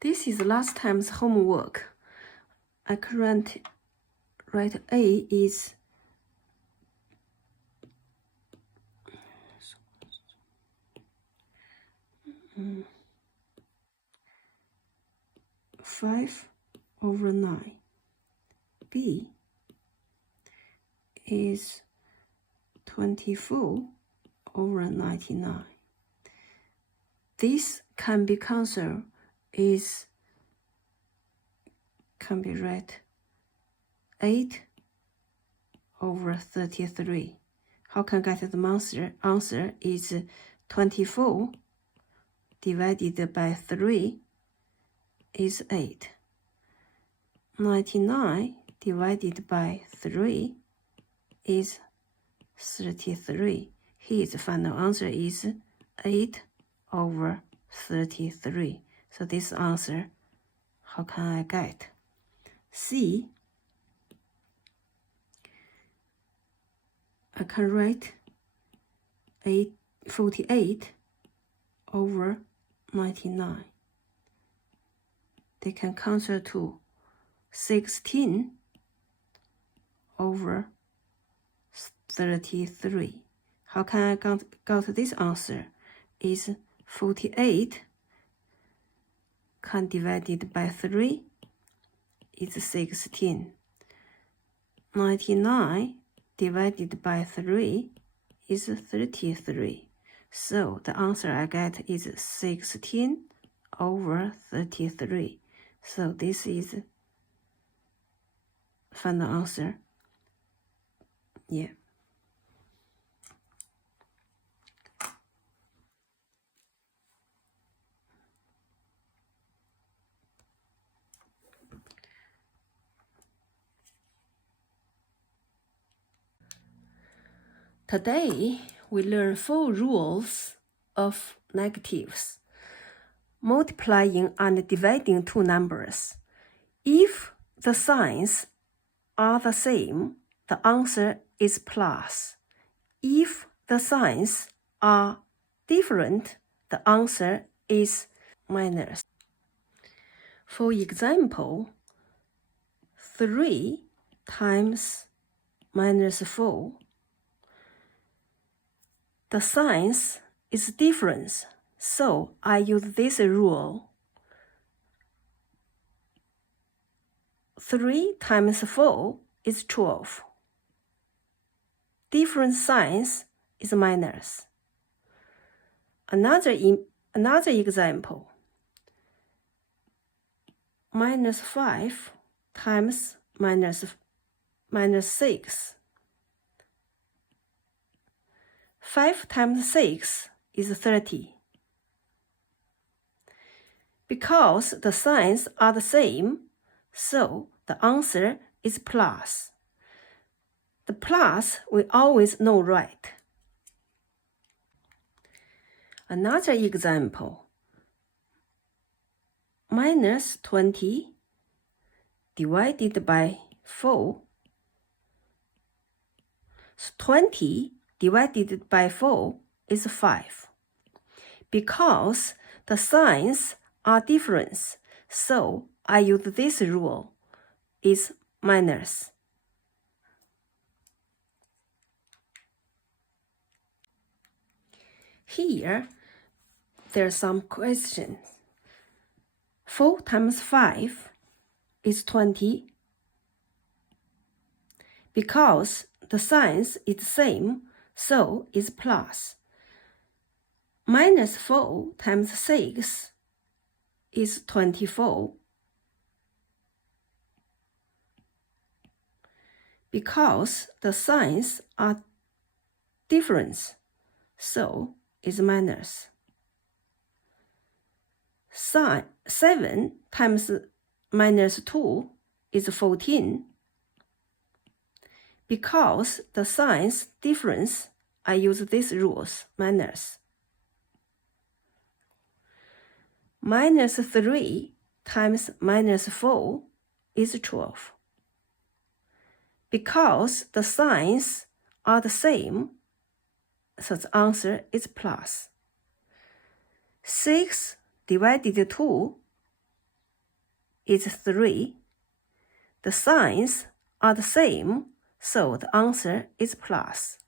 This is last time's homework. I currently write A is 5/9. B is 24/99. This can be cancelled can be read 8/33. How can I get the answer? Answer is 24 divided by 3 is 8. 99 divided by 3 is 33. His final answer is 8/33. So this answer, how can I get? C, I can write 48/99. They can cancel to 16/33. How can I got this answer? Is 48 can divided by 3 is 16. 99 divided by 3 is 33. So the answer I get is 16/33. So this is final answer. Yeah. Today, we learn 4 rules of negatives. Multiplying and dividing two numbers. If the signs are the same, the answer is plus. If the signs are different, the answer is minus. For example, 3 times -4. The signs is different, so I use this rule. 3 times 4 is 12. Different signs is minus. Another example. -5 times -6. 5 times 6 is 30. Because the signs are the same, so the answer is plus. The plus we always know right. Another example. -20 divided by 4. So 20 divided by 4 is 5. Because the signs are different, so I use this rule, is minus. Here, there are some questions. 4 times 5 is 20. Because the signs is the same, so it's plus. -4 times 6 is 24. Because the signs are different, so it's minus. 7 times -2 is 14. Because the signs difference, I use these rules, minus. -3 times -4 is 12. Because the signs are the same, so the answer is plus. 6 divided 2 is 3. The signs are the same, so the answer is plus.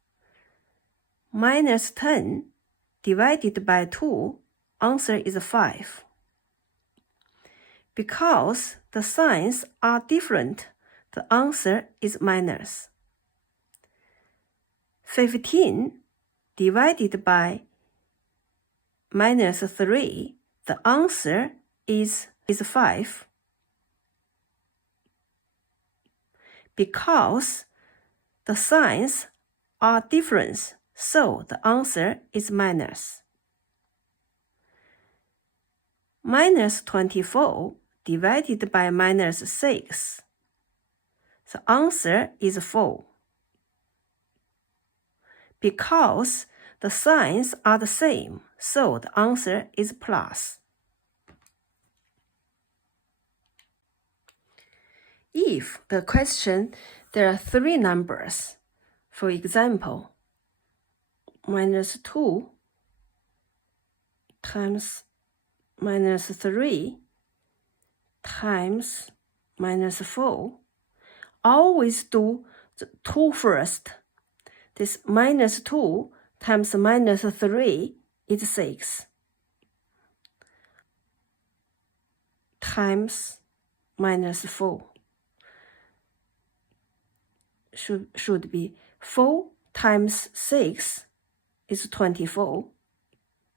Minus 10 divided by 2, answer is 5. Because the signs are different, the answer is minus. 15 divided by minus 3, the answer is 5. Because the signs are different, so the answer is minus. Minus 24 divided by minus 6, the answer is 4. Because the signs are the same, so the answer is plus. If the question there are 3 numbers, for example, minus 2 times minus 3 times minus 4, always do the 2 first. This minus 2 times minus 3 is 6 times minus 4 should be 4 times 6 is 24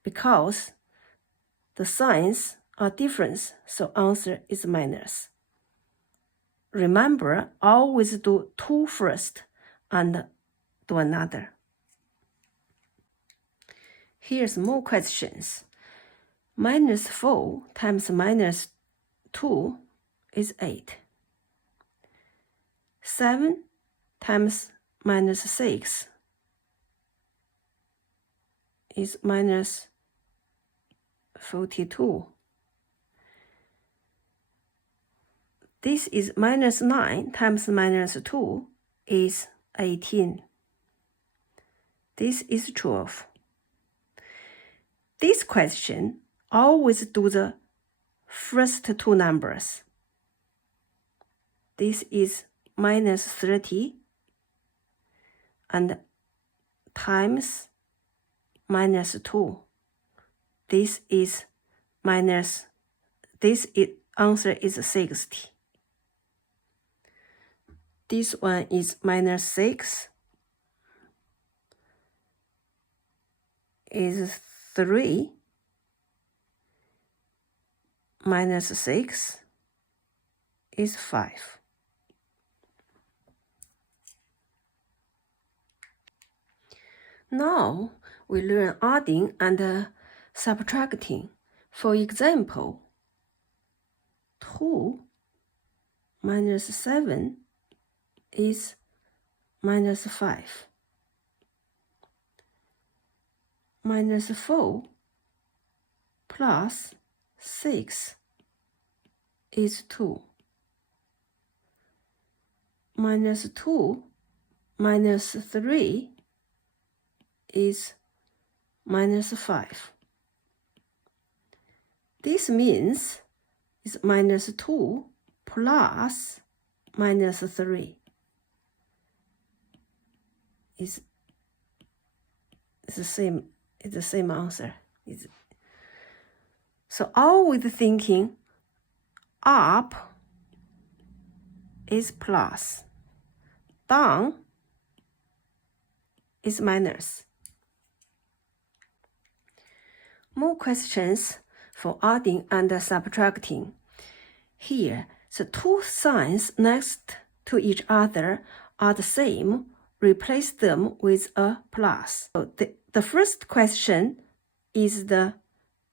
because the signs are different, so answer is minus. Remember, always do 2 first and do another. Here's more questions. Minus 4 times minus 2 is 8. 7 times minus 6 is minus 42. This is minus 9 times minus 2 is 18. This is 12. This question, always do the first 2 numbers. This is minus 30 and times minus 2. This is minus, answer is 60. This one is minus 6 is 3 minus 6 is 5. Now we learn adding and subtracting. For example, 2 minus 7 is minus 5. Minus 4 plus 6 is 2. Minus 2 minus 3 is minus 5. This means it's minus 2 plus minus 3 is the same. It's the same answer. So always thinking up is plus, down is minus. More questions for adding and subtracting. Here, the 2 signs next to each other are the same. Replace them with a plus. So the first question is the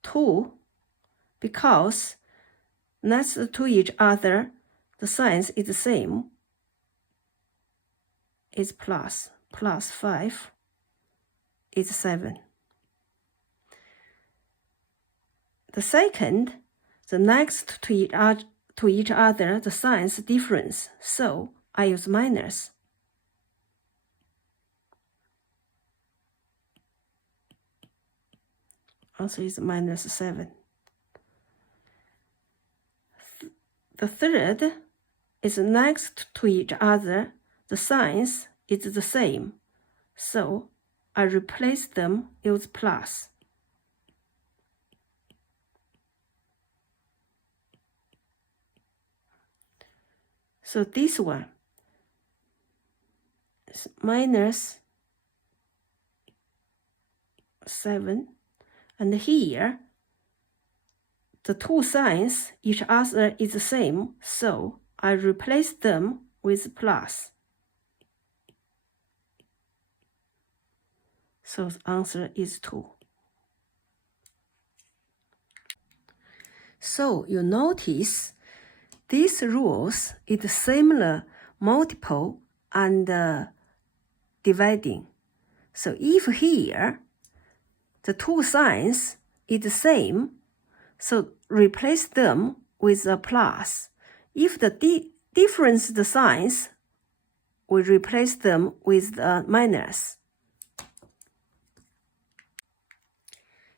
2 because next to each other, the signs is the same. Is plus. Plus 5 is 7. The second, the next to each other, the signs difference, so I use minus. Answer is minus 7. the third is next to each other. The signs is the same, so I replace them with plus. So this one is minus 7, and here the two signs each other is the same, so I replace them with plus. So the answer is 2. So you notice these rules is similar multiple and dividing. So if here the two signs is the same, so replace them with a plus. If the difference the signs, we replace them with a minus.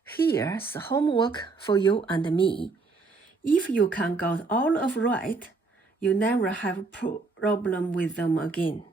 Here's homework for you and me. If you can get all of right, you never have problem with them again.